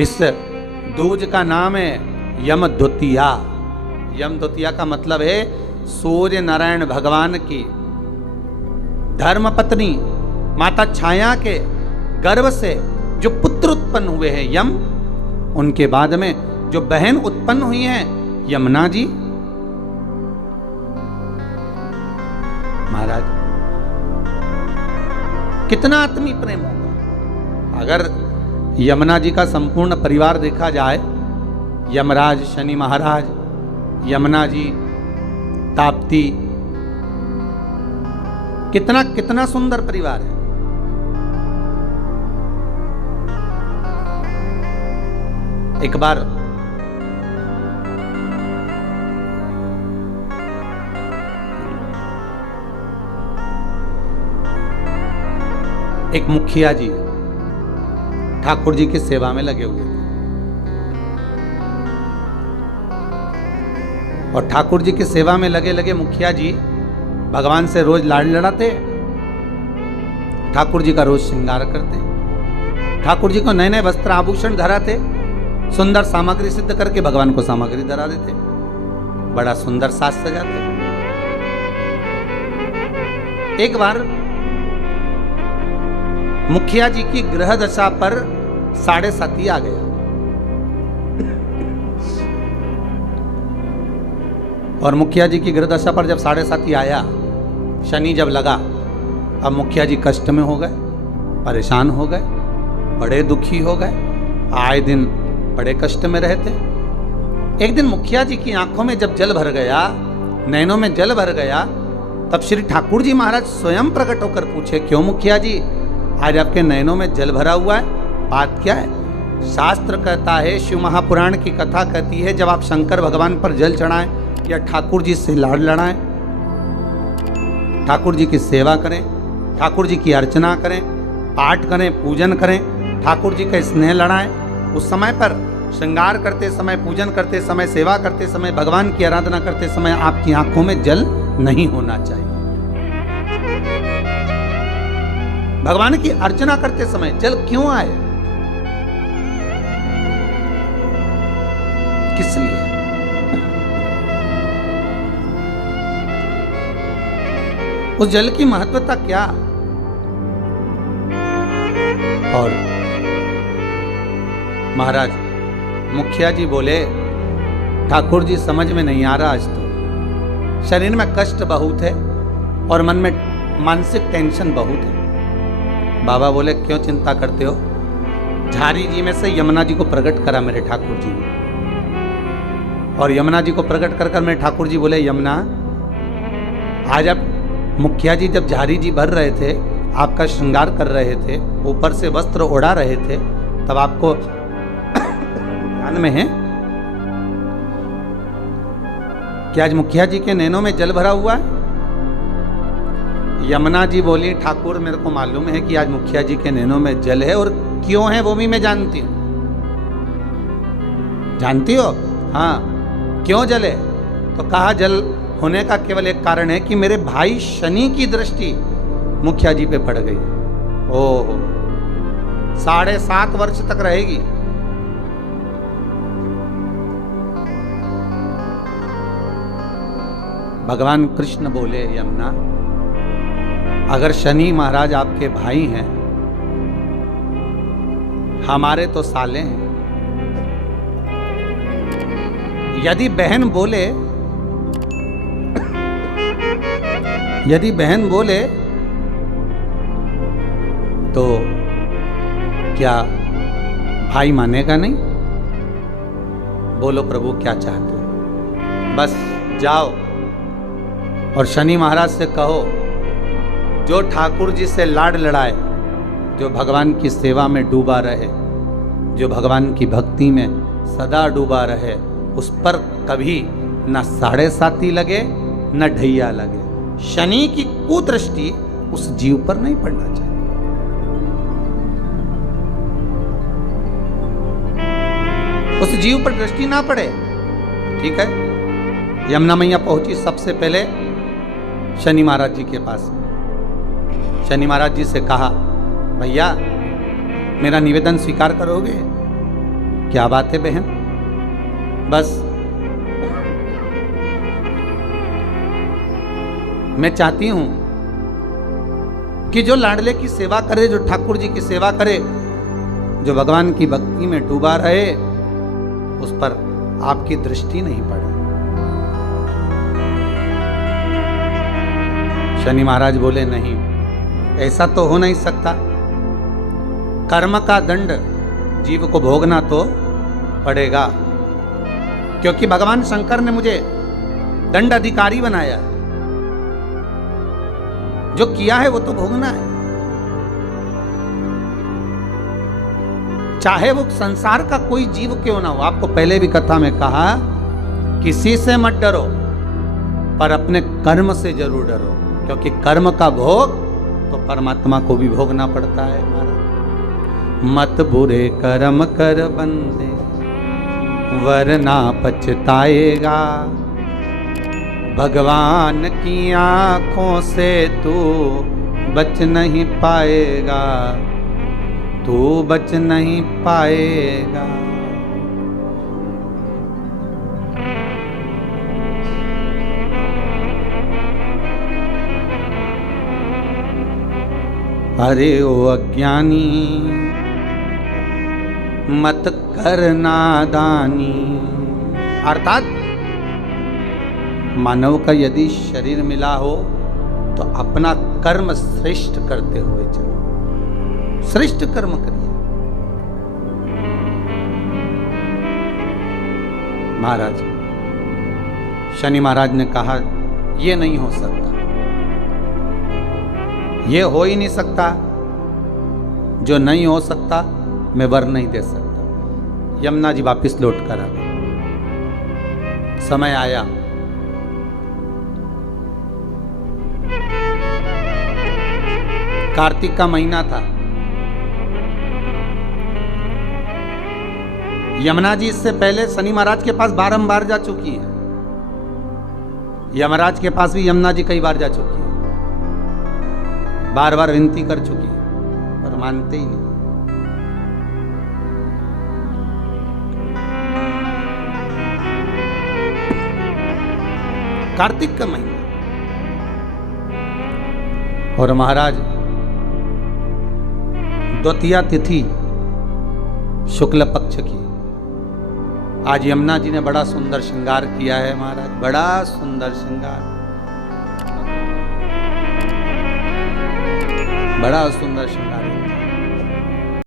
इस दूज का नाम है यमद्वितीया। यमद्वितीया का मतलब है सूर्य नारायण भगवान की धर्मपत्नी माता छाया के गर्भ से जो पुत्र उत्पन्न हुए हैं यम, उनके बाद में जो बहन उत्पन्न हुई हैं यमुना जी। महाराज कितना आत्मीय प्रेम होगा अगर यमुना जी का संपूर्ण परिवार देखा जाए, यमराज, शनि महाराज, यमुना जी, ताप्ती, कितना कितना सुंदर परिवार है। एक बार एक मुखिया जी ठाकुर जी की सेवा में लगे हुए थे और ठाकुर जी की सेवा में लगे लगे मुखिया जी भगवान से रोज लाड़ लड़ाते, ठाकुर जी का रोज श्रृंगार करते, ठाकुर जी को नए नए वस्त्र आभूषण धराते, सुंदर सामग्री सिद्ध करके भगवान को सामग्री धरा देते, बड़ा सुंदर साज सजाते। एक बार मुखिया जी की ग्रह दशा पर 7.5 आ गया और मुखिया जी की ग्रह दशा पर जब 7.5 आया, शनि जब लगा, अब मुखिया जी कष्ट में हो गए, परेशान हो गए, बड़े दुखी हो गए, आए दिन बड़े कष्ट में रहते। एक दिन मुखिया जी की आंखों में जब जल भर गया, नैनों में जल भर गया, तब श्री ठाकुर जी महाराज स्वयं प्रकट होकर पूछे, क्यों मुखिया जी आज आपके नैनों में जल भरा हुआ है, बात क्या है? शास्त्र कहता है, शिव महापुराण की कथा कहती है, जब आप शंकर भगवान पर जल चढ़ाएं या ठाकुर जी से लाड़ लड़ाएं, ठाकुर जी की सेवा करें, ठाकुर जी की अर्चना करें, पाठ करें, पूजन करें, ठाकुर जी का स्नेह लड़ाएं, उस समय पर श्रृंगार करते समय, पूजन करते समय, सेवा करते समय, भगवान की आराधना करते समय आपकी आंखों में जल नहीं होना चाहिए। भगवान की अर्चना करते समय जल क्यों आए, किस लिए? उस जल की महत्वता क्या? और महाराज मुखिया जी बोले, ठाकुर जी समझ में नहीं आ रहा, आज तो शरीर में कष्ट बहुत है और मन में मानसिक टेंशन बहुत है। बाबा बोले, क्यों चिंता करते हो? झारी जी में से यमुना जी को प्रकट करा मेरे ठाकुर जी ने, और यमुना जी को प्रकट कर मेरे ठाकुर जी बोले, यमुना आज आप मुखिया जी जब झारी जी भर रहे थे, आपका श्रृंगार कर रहे थे, ऊपर से वस्त्र ओढ़ा रहे थे, तब आपको ध्यान में है कि आज मुखिया जी के नैनों में जल भरा हुआ है? यमुना जी बोली, ठाकुर मेरे को मालूम है कि आज मुखिया जी के नैनों में जल है, और क्यों है वो भी मैं जानती हूं। जानती हो? हाँ, क्यों जल है? तो कहा, जल होने का केवल एक कारण है कि मेरे भाई शनि की दृष्टि मुखिया जी पे पड़ गई। ओहो, 7.5 वर्ष तक रहेगी। भगवान कृष्ण बोले, यमुना अगर शनि महाराज आपके भाई हैं, हमारे तो साले हैं, यदि बहन बोले तो क्या भाई मानेगा नहीं? बोलो प्रभु क्या चाहते हो? बस जाओ और शनि महाराज से कहो, जो ठाकुर जी से लाड़ लड़ाए, जो भगवान की सेवा में डूबा रहे, जो भगवान की भक्ति में सदा डूबा रहे, उस पर कभी न 7.5 लगे न ढैया लगे। शनि की कुदृष्टि उस जीव पर नहीं पड़ना चाहिए। उस जीव पर दृष्टि ना पड़े। ठीक है। यमुना मैया पहुंची सबसे पहले शनि महाराज जी के पास। शनि महाराज जी से कहा, भैया मेरा निवेदन स्वीकार करोगे? क्या बात है बहन। बस मैं चाहती हूं कि जो लाडले की सेवा करे, जो ठाकुर जी की सेवा करे, जो भगवान की भक्ति में डूबा रहे, उस पर आपकी दृष्टि नहीं पड़े। शनि महाराज बोले नहीं, ऐसा तो हो नहीं सकता। कर्म का दंड जीव को भोगना तो पड़ेगा, क्योंकि भगवान शंकर ने मुझे दंड अधिकारी बनाया। जो किया है वो तो भोगना है, चाहे वो संसार का कोई जीव क्यों ना हो। आपको पहले भी कथा में कहा, किसी से मत डरो, पर अपने कर्म से जरूर डरो, क्योंकि कर्म का भोग तो परमात्मा को भी भोगना पड़ता है। मत बुरे कर्म कर बंदे, वरना पछताएगा। भगवान की आंखों से तू बच नहीं पाएगा, तू बच नहीं पाएगा। अरे ओ अज्ञानी, मत कर नादानी। अर्थात मानव का यदि शरीर मिला हो तो अपना कर्म श्रेष्ठ करते हुए चलो, श्रेष्ठ कर्म करिए। महाराज शनि महाराज ने कहा, ये नहीं हो सकता, ये हो ही नहीं सकता। जो नहीं हो सकता मैं वर नहीं दे सकता। यमुना जी वापिस लौट कर आ गए। समय आया, कार्तिक का महीना था। यमुना जी इससे पहले शनि महाराज के पास बारंबार जा चुकी है। यमराज के पास भी यमुना जी कई बार जा चुकी है, बार बार विनती कर चुकी है, पर मानते ही नहीं। कार्तिक का महीना और महाराज द्वितीया तिथि शुक्ल पक्ष की। आज यमुना जी ने बड़ा सुंदर श्रृंगार किया है महाराज, बड़ा सुंदर श्रृंगार, बड़ा सुंदर श्रृंगार।